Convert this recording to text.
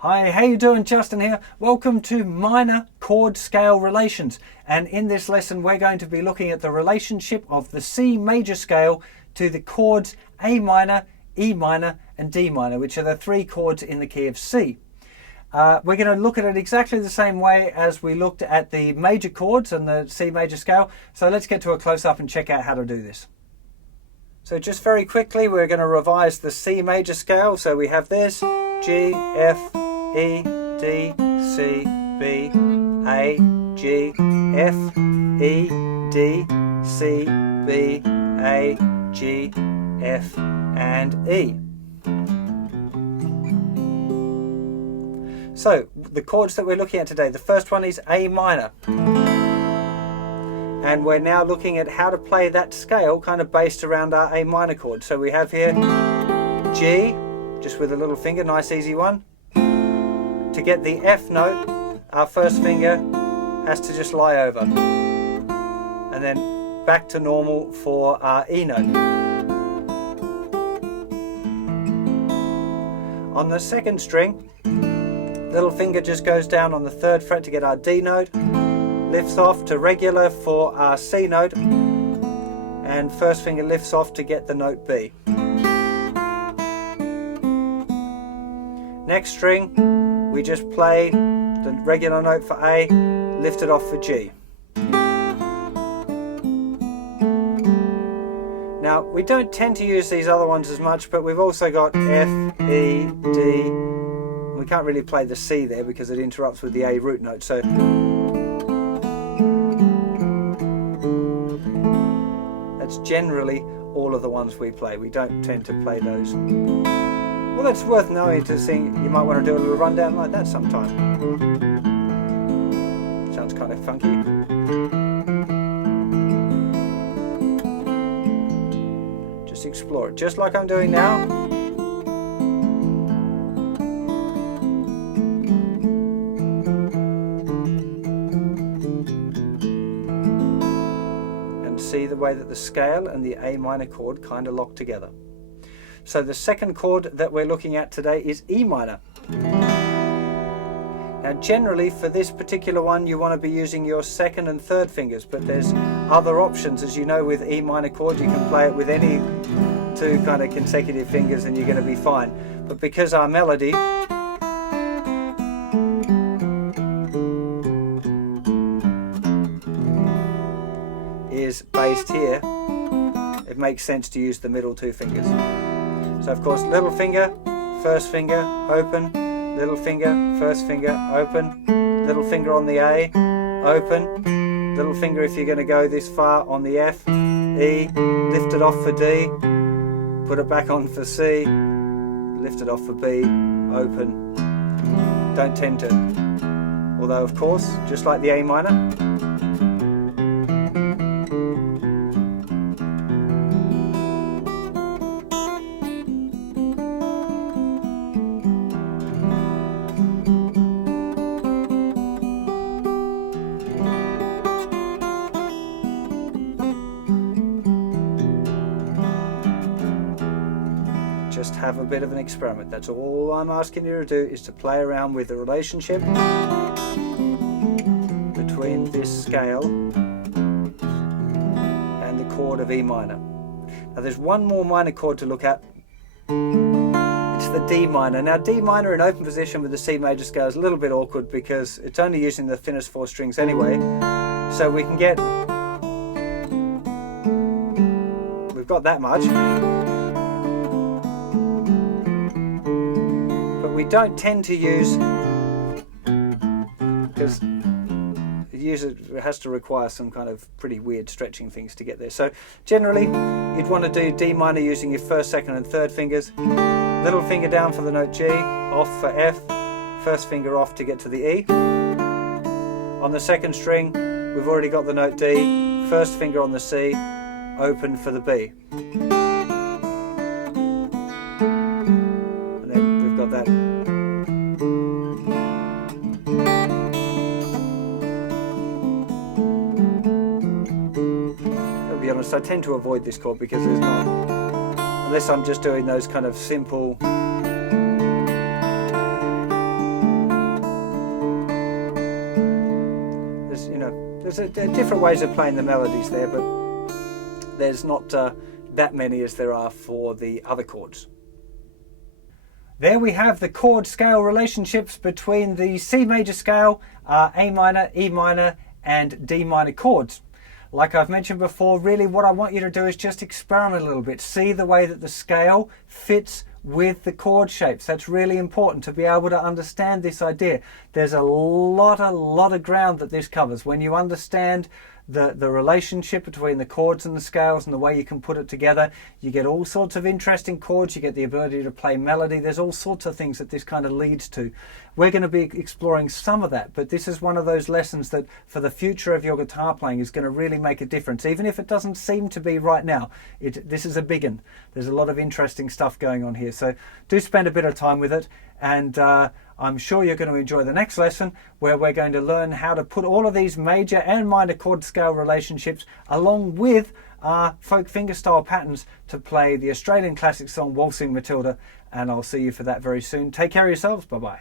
Hi, how you doing? Justin here. Welcome to Minor Chord Scale Relations. And in this lesson we're going to be looking at the relationship of the C major scale to the chords A minor, E minor and D minor, which are the three chords in the key of C. We're going to look at it exactly the same way as we looked at the major chords and the C major scale. So let's get to a close-up and check out how to do this. So just very quickly, we're going to revise the C major scale. So we have this: G, F, E, D, C, B, A, G, F, E, D, C, B, A, G, F, and E. So the chords that we're looking at today, the first one is A minor. And we're now looking at how to play that scale kind of based around our A minor chord. So we have here G, just with a little finger, nice easy one. To get the F note, our first finger has to just lie over. And then back to normal for our E note. On the second string, little finger just goes down on the third fret to get our D note, lifts off to regular for our C note, and first finger lifts off to get the note B. Next string, we just play the regular note for A, lift it off for G. Now, we don't tend to use these other ones as much, but we've also got F, E, D. We can't really play the C there because it interrupts with the A root note. So that's generally all of the ones we play. We don't tend to play those. Well, it's worth knowing to sing. You might want to do a little rundown like that sometime. Sounds kind of funky. Just explore it, just like I'm doing now. And see the way that the scale and the A minor chord kind of lock together. So the second chord that we're looking at today is E minor. Now generally for this particular one you want to be using your second and third fingers, but there's other options. As you know, with E minor chord you can play it with any two kind of consecutive fingers and you're going to be fine. But because our melody is based here, it makes sense to use the middle two fingers. So of course, little finger, first finger, open, little finger, first finger, open, little finger on the A, open, little finger if you're going to go this far on the F, E, lift it off for D, put it back on for C, lift it off for B, open. Don't tend to. Although of course, just like the A minor, just have a bit of an experiment. That's all I'm asking you to do, is to play around with the relationship between this scale and the chord of E minor. Now there's one more minor chord to look at. It's the D minor. Now D minor in open position with the C major scale is a little bit awkward because it's only using the thinnest four strings anyway. So we can get, we've got that much. We don't tend to use, because it has to require some kind of pretty weird stretching things to get there. So generally you'd want to do D minor using your first, second and third fingers. Little finger down for the note G, off for F, first finger off to get to the E. On the second string we've already got the note D, first finger on the C, open for the B. And then we've got that. Be honest, I tend to avoid this chord because there's not, unless I'm just doing those kind of simple There's different ways of playing the melodies there, but there's not that many as there are for the other chords. There we have the chord scale relationships between the C major scale, A minor, E minor and D minor chords. Like I've mentioned before, really what I want you to do is just experiment a little bit. See the way that the scale fits with the chord shapes. That's really important to be able to understand this idea. There's a lot of ground that this covers. When you understand the relationship between the chords and the scales and the way you can put it together, you get all sorts of interesting chords, you get the ability to play melody. There's all sorts of things that this kind of leads to. We're going to be exploring some of that, but this is one of those lessons that for the future of your guitar playing is going to really make a difference, even if it doesn't seem to be right now. This is a big one. There's a lot of interesting stuff going on here, so do spend a bit of time with it, and I'm sure you're going to enjoy the next lesson where we're going to learn how to put all of these major and minor chord scale relationships along with folk fingerstyle patterns to play the Australian classic song Waltzing Matilda, and I'll see you for that very soon. Take care of yourselves. Bye bye.